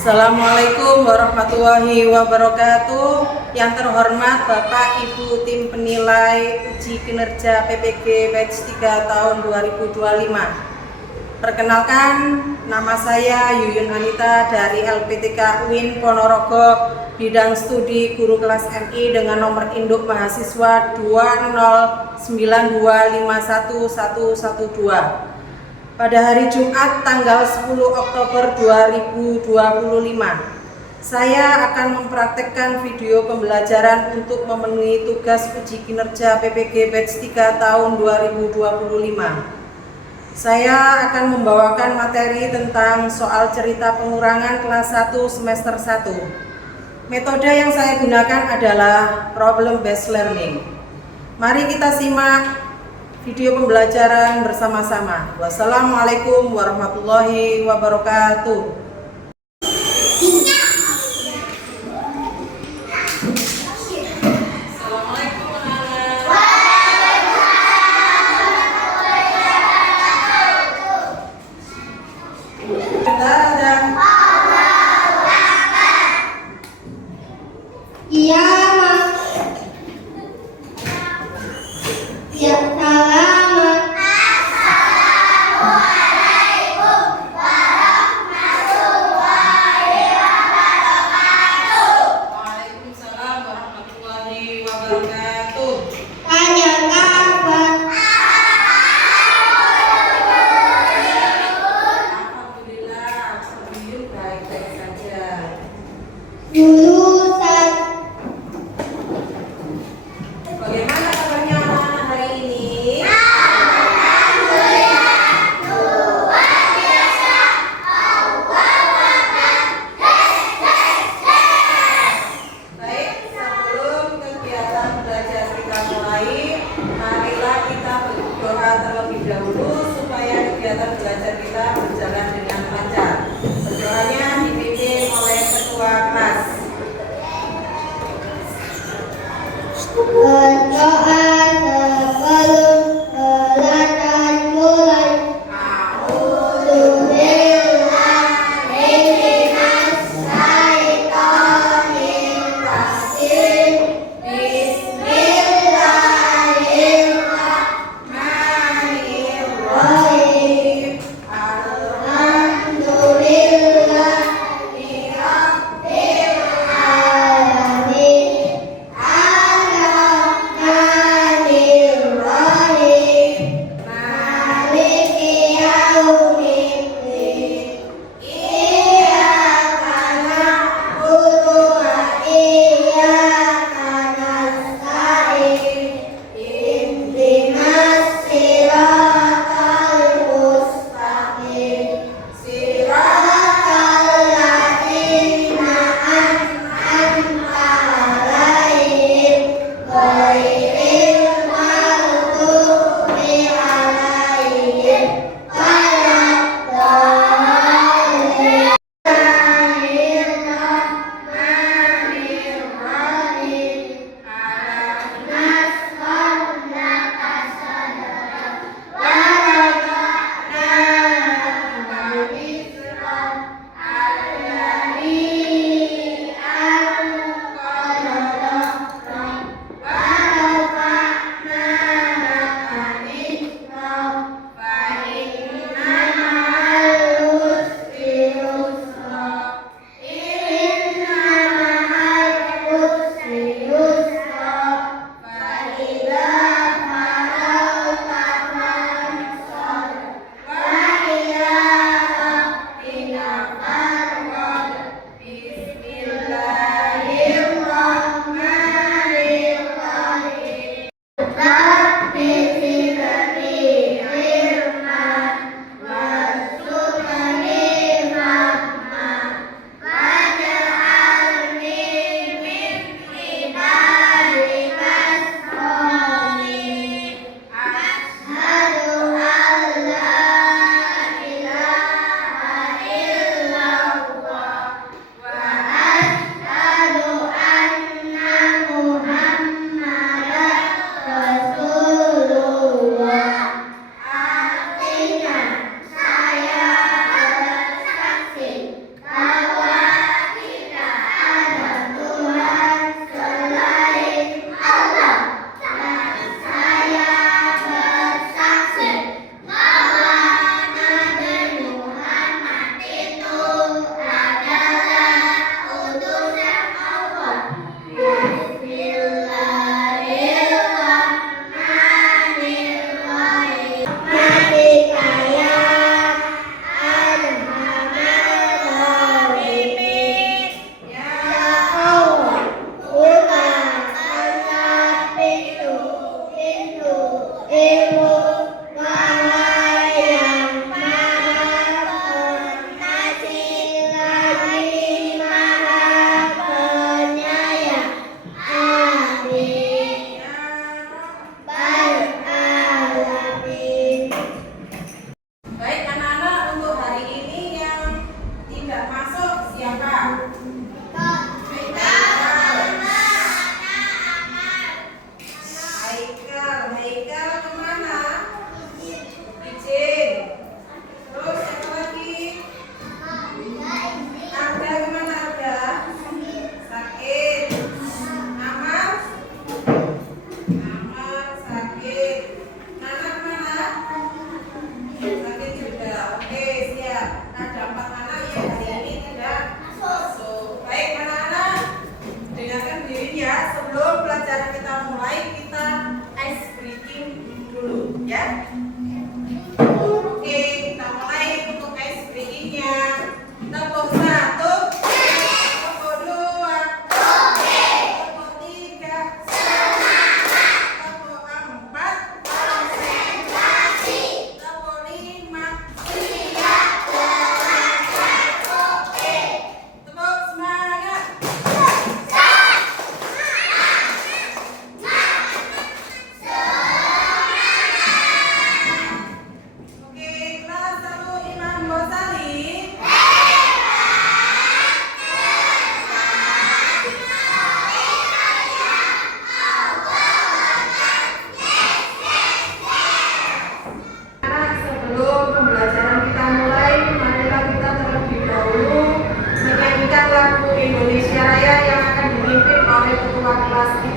Assalamualaikum warahmatullahi wabarakatuh. Yang terhormat Bapak Ibu Tim Penilai Uji Kinerja PPG Batch 3 tahun 2025. Perkenalkan, nama saya Yuyun Anita dari LPTK UIN Ponorogo, bidang studi guru kelas MI dengan nomor induk mahasiswa 209251112. Pada hari Jumat tanggal 10 Oktober 2025, saya akan mempraktekkan video pembelajaran untuk memenuhi tugas uji kinerja PPG Batch 3 tahun 2025. Saya akan membawakan materi tentang soal cerita pengurangan kelas 1 semester 1. Metode yang saya gunakan adalah problem based learning. Mari kita simak video pembelajaran bersama-sama. Wassalamualaikum warahmatullahi wabarakatuh. Iya, Mas. Ya, selamat. Assalamualaikum warahmatullahi wabarakatuh.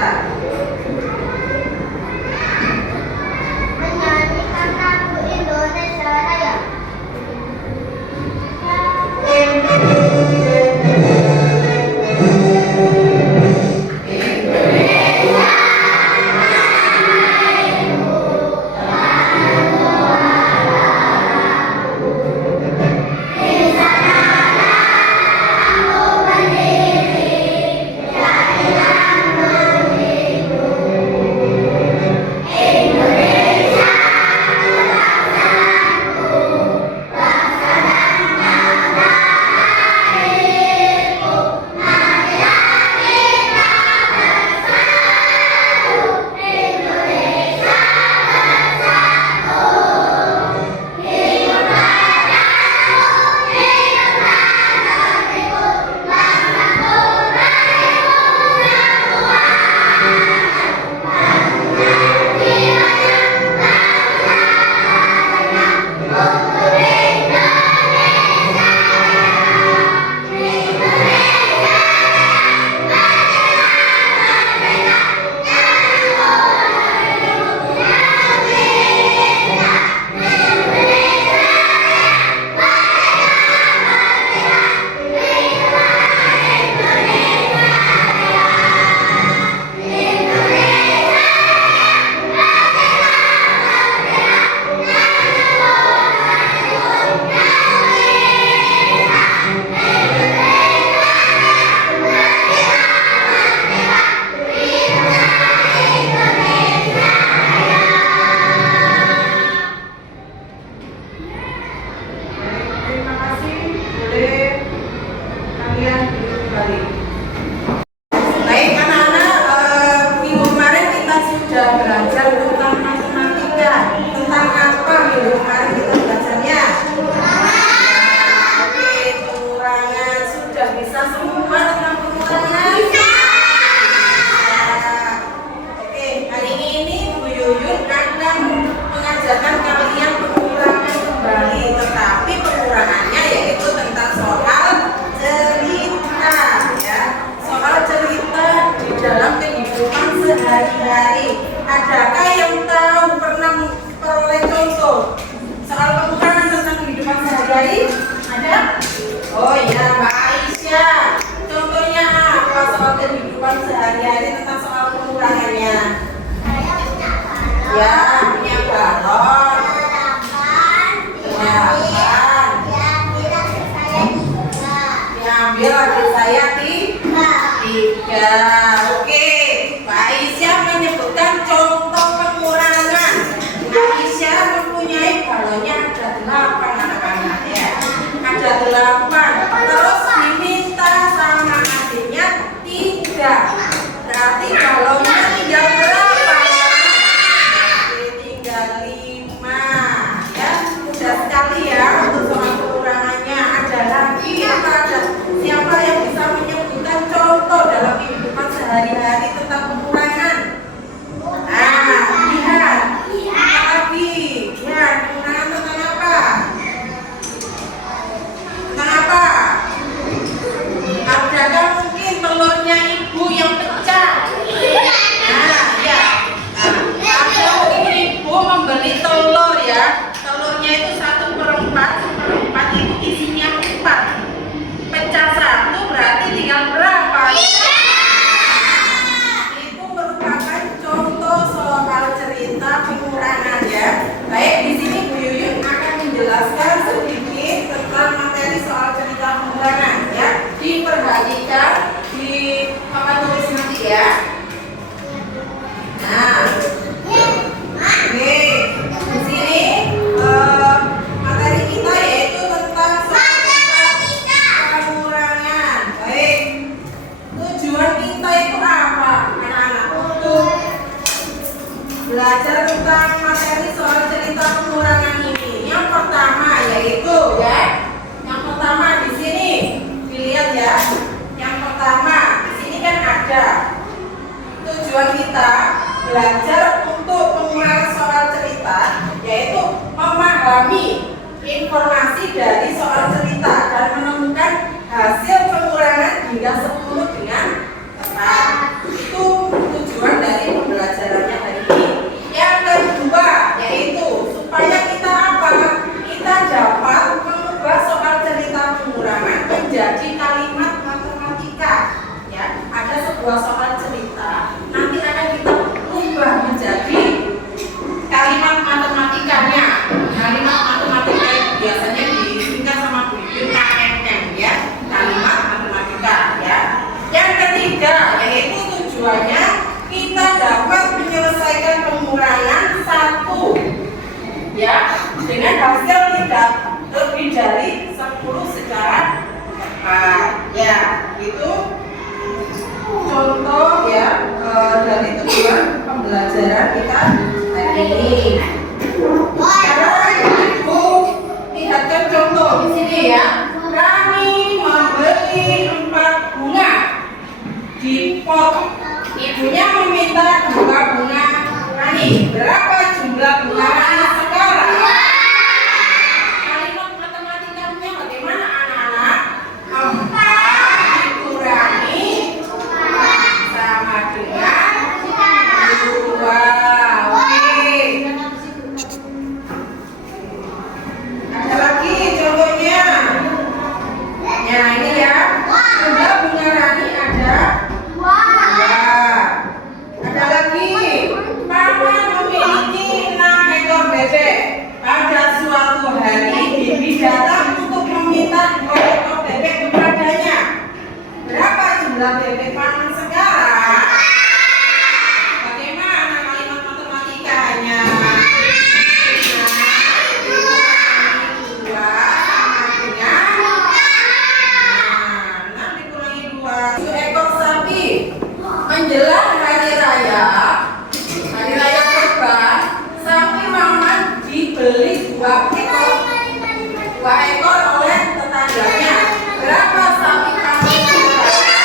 cerita. Menyanyikan lagu Indonesia Raya. Terima kasih. Boleh kalian duduk kembali. Baik anak-anak, minggu kemarin kita sudah belajar tentang matematika. Tentang apa minggu kemarin kita belajarnya? Oke, pengurangan. Sudah bisa semua tentang pengurangan? Oke, hari ini Bu Yuyun akan mengajarkan kalian pengurangan kembali, tetapi pengurangannya yaitu tentang soal cerita, ya. Soal cerita di dalam kehidupan sehari-hari. Adakah yang tahu pernah memperoleh contoh soal pengurangan tentang kehidupan sehari-hari? Ada? Oh iya, Mbak Aisyah. Contohnya apa soal kehidupan sehari-hari tentang soal pengurangannya? Ya, punya balon, diambil adik saya tiga. Oke, Pak Aisyah menyebutkan contoh pengurangan. Aisyah mempunyai balonnya ada 8 anak-anak, ya. Ada 8. Terus diminta sama adiknya 3. Berarti balonnya tinggal berapa? Oke, tinggal 5. Ya, mudah sekali ya untuk soal pengurangannya. Ada lagi apa ada? Siapa yang bisa menyebutkan contoh dalam kehidupan sehari-hari tentang pengurangan? Nah, lihat. Apa lagi? Ya, pengurangan tentang apa? Tentang apa? Adakah mungkin telurnya ibu yang pecah? Nah, ya. Nah, ada mungkin ibu membeli telur, ya. Telurnya itu 1/4, 1/4 itu isinya 4. Pecah 1 berarti tinggal berapa? Itu merupakan contoh soal cerita pengurangan, ya. Baik, di sini Bu Yuyun akan menjelaskan sedikit tentang materi soal cerita pengurangan, ya. Diperhatikan di papan tulis nanti, ya. Nah, oke, di sini materi kita yaitu tentang soal cerita pengurangan. Baik, tujuan kita itu apa, anak-anak? Untuk belajar tentang materi soal cerita pengurangan ini. Yang pertama yaitu, ya, yang pertama di sini dilihat, ya. Yang pertama di sini kan ada tujuan kita belajar untuk pengurangan soal cerita, yaitu memahami informasi dari soal cerita dan menemukan hasil pengurangan hingga 10 dengan tepat. Itu tujuan dua soal cerita, nanti akan kita ubah menjadi kalimat matematikanya. Kalimat matematika itu biasanya disingkat sama Bu Yuyun KMM ya, kalimat matematika ya. Yang ketiga yaitu tujuannya kita dapat menyelesaikan pengurangan 1 ya dengan hasil tidak lebih dari 10 secara tepat ya. Itu contoh ya dari tujuan pembelajaran kita hari ini. Sekarang Ibu lihatkan contoh di sini ya. Rani membeli 4 bunga di pot. Ibunya meminta 2 bunga Rani. Berapa jumlah bunga Rani sekarang? Kalimat matematikanya bagaimana anak-anak? 4 dikurangi sama dengan 2. Oke. Ada lagi contohnya. Nah ini ya. Jumlah bunga Rani ada 2. Ada lagi. Paman memiliki 6 ekor bebek. Pada suatu hari bibi datang untuk meminta 2 ekor bebek kepadanya. Berapa jumlah bebek paman sekarang? Bagaimana kalimat matematikanya? 6 dikurangi 2 7 ekor sapi. Menjelang hari raya Kurban, sapi Maman dibeli 2 ekor oleh tetangganya. Berapa sapi kamu sekarang?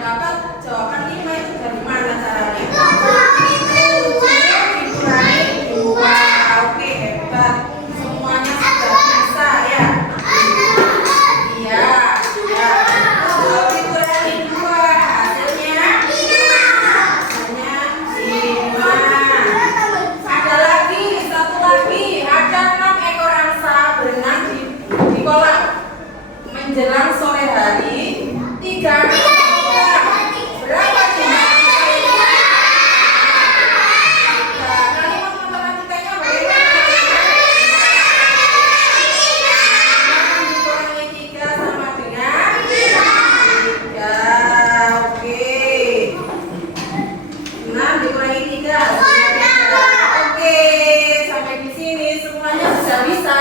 Dapat jawaban 5 itu dari mana caranya? 7 dikurangi 2. Oke, hebat. Semuanya sudah bisa ya. Iya, ya. 7 dikurangi 2 hasilnya 5. Ada lagi, satu lagi. Ada 6 ekor angsa berenang di kolam. Menjelang sore hari 3 ekor pulang. Berapa jumlah angsa ini? Nah, kalimat matematikanya bagaimana? 6 dikurangi 3 sama dengan 3. Oke. 6 dikurangi 3 hasilnya 3. Oke, sampai di sini semuanya sudah bisa.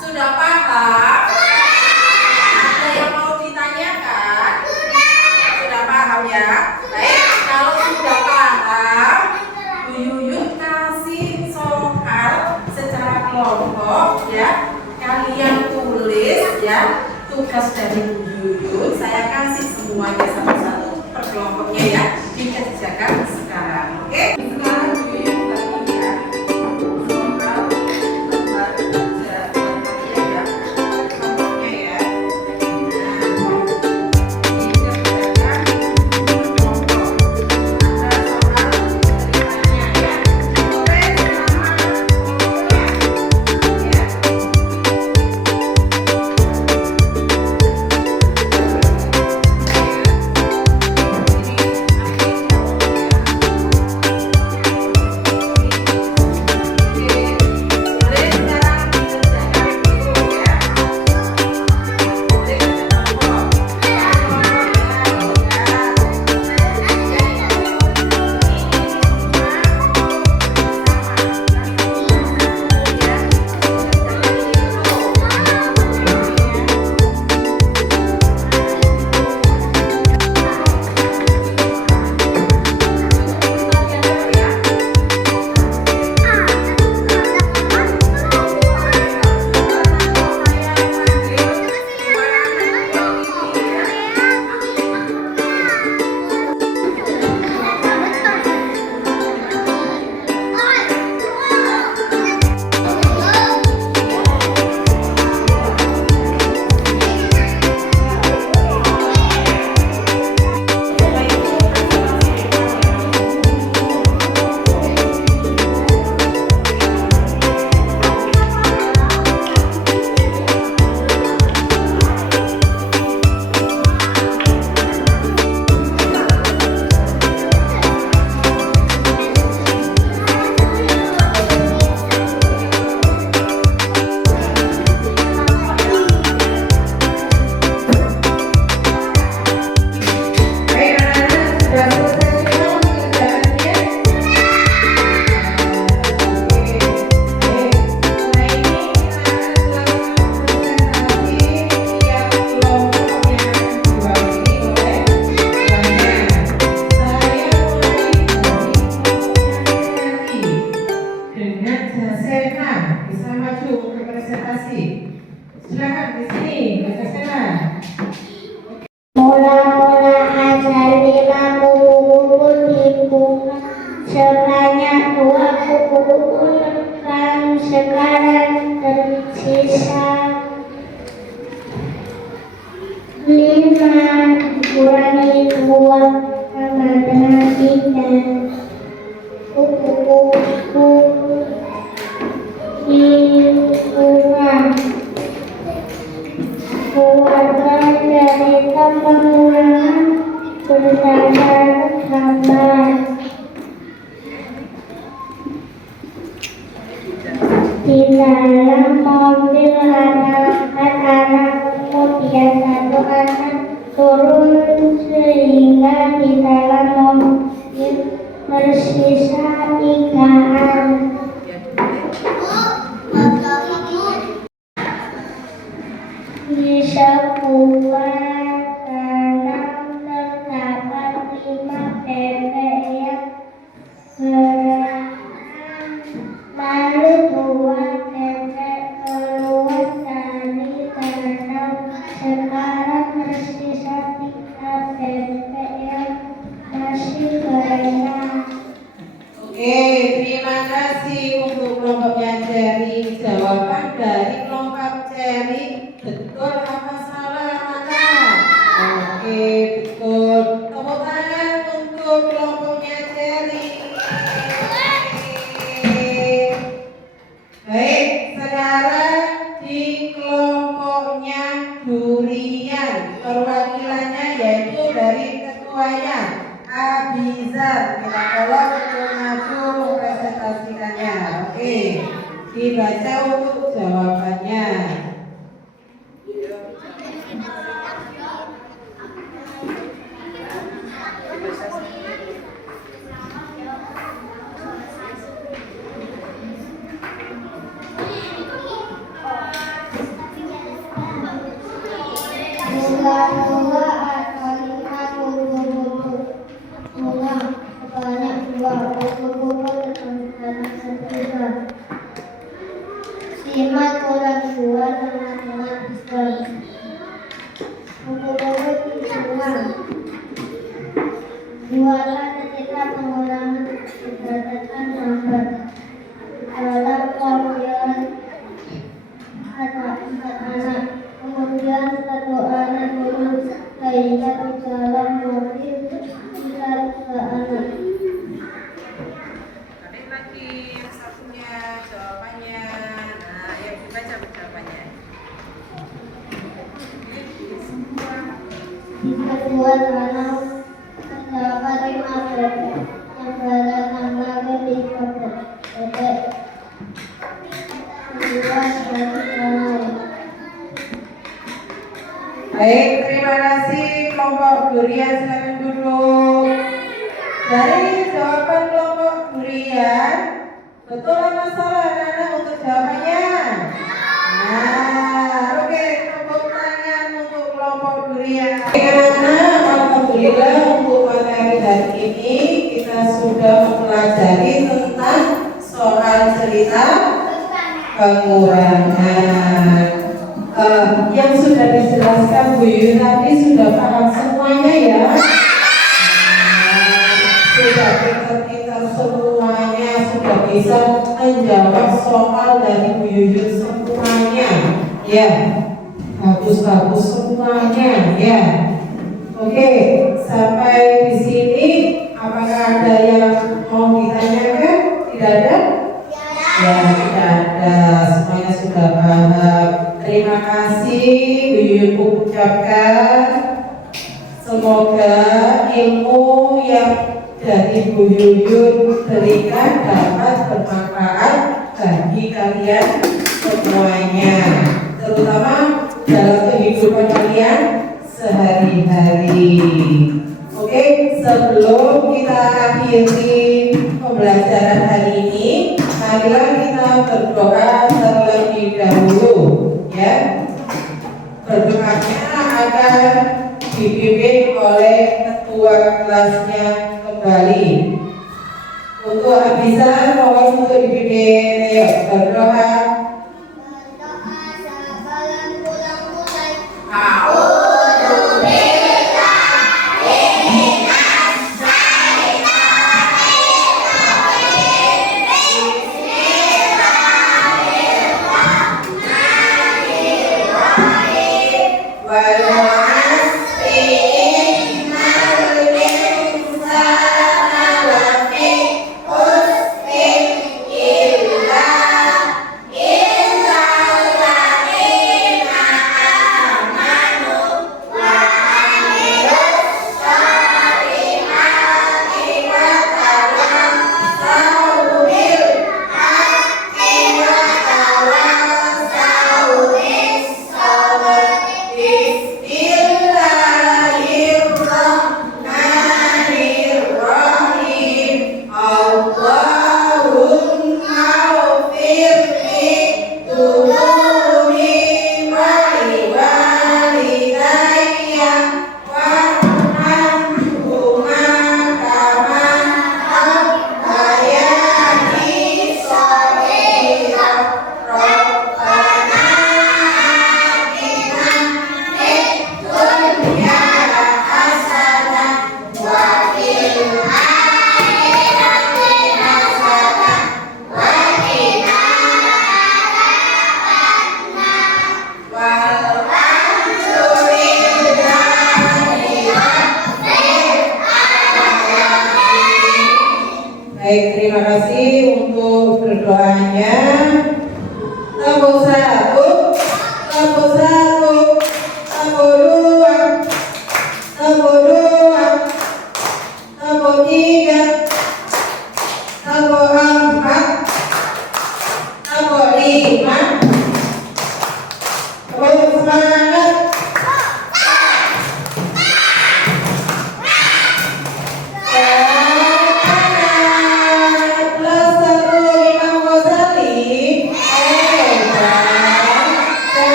Sudah paham? Ada yang mau ditanyakan? Sudah paham ya? Baik, kalau sudah paham, Bu Yuyun kasih soal secara kelompok ya. Kalian tulis ya tugas dari Bu Yuyun. Saya kasih semuanya satu-satu per kelompoknya ya. Dikerjakan sekarang. Oke? Sekarang Bu Yuyun bagi ya. Soal lembar kerja kalian ya. Kelompoknya ya. Nah, dikerjakan per kelompok. Ada soal ceritanya ya. Tulis nama kelompoknya. Ya. Ini presentasi. Silakan di sini, ke sana. Mula-mula ada 5 buku dibuka sebanyak 2 buku dan sekarang tersisa 5 kurangi 2 sama dengan 3 buku-buku dibuka. Keluarga dari pengulangan berdasarkan gambar. Di dalam mobil anak-anak, kemudian satu anak turun sehingga di dalam mobil tersisa 3 anak. Di sebuah tanam terdapat 5 bebek yang berenang, lalu 2 bebek keluar dari tanam. Sekarang tersisa 3 bebek yang masih berenang. Oke, terima kasih untuk kelompoknya Cherry. Jawaban dari kelompok Cherry betul apa salah anak? Oke, betul. Tepuk tangan untuk kelompoknya Cherry. Baik, sekarang di kelompoknya Durian. Perwakilannya yaitu dari ketuanya Abizar. Kita tolong untuk maju mempresentasikannya. Oke, dibaca untuk jawabannya. Mula-mula ada 5 buku-buku. Bunga sebanyak 2 buku-buku dan tertiga. 5 kurang 2 sama dengan 3. Buku-buku dibuang. Buatlah ketika pengulangan berdasarkan gambar. Dalam mobil ada 4 anak. Kemudian 1 anak turun sehingga di dalam mobil tersisa 3 anak. Balik lagi yang satunya jawabannya. Nah, yuk dibaca jawabannya. Di kedua tanah terdapat 5 bebek yang berenang, lalu 3 bebek keluar dari tanah. Baik, terima kasih kelompok Durian, silakan duduk. Dari jawaban kelompok Durian, betul apa salah anak untuk jawabannya? Nah, oke, tepuk tangan untuk kelompok Durian. Anak-anak, alhamdulillah untuk materi hari ini kita sudah mempelajari tentang soal cerita pengurangan. Yang sudah dijelaskan Bu Yu tadi sudah paham semuanya ya. Sudah pintar-pintar semuanya, sudah bisa menjawab soal dari Bu Yu semuanya. Ya, bagus-bagus semuanya ya. Oke, sampai di sini apakah ada yang mau ditanyakan? Tidak ada? Ya, tidak ada. Semuanya sudah paham. Terima kasih Bu Yuyun ucapkan. Semoga ilmu yang dari Bu Yuyun berikan dapat bermanfaat bagi kalian semuanya, terutama dalam kehidupan kalian sehari-hari. Oke, sebelum kita akhiri pembelajaran hari ini, marilah kita berdoa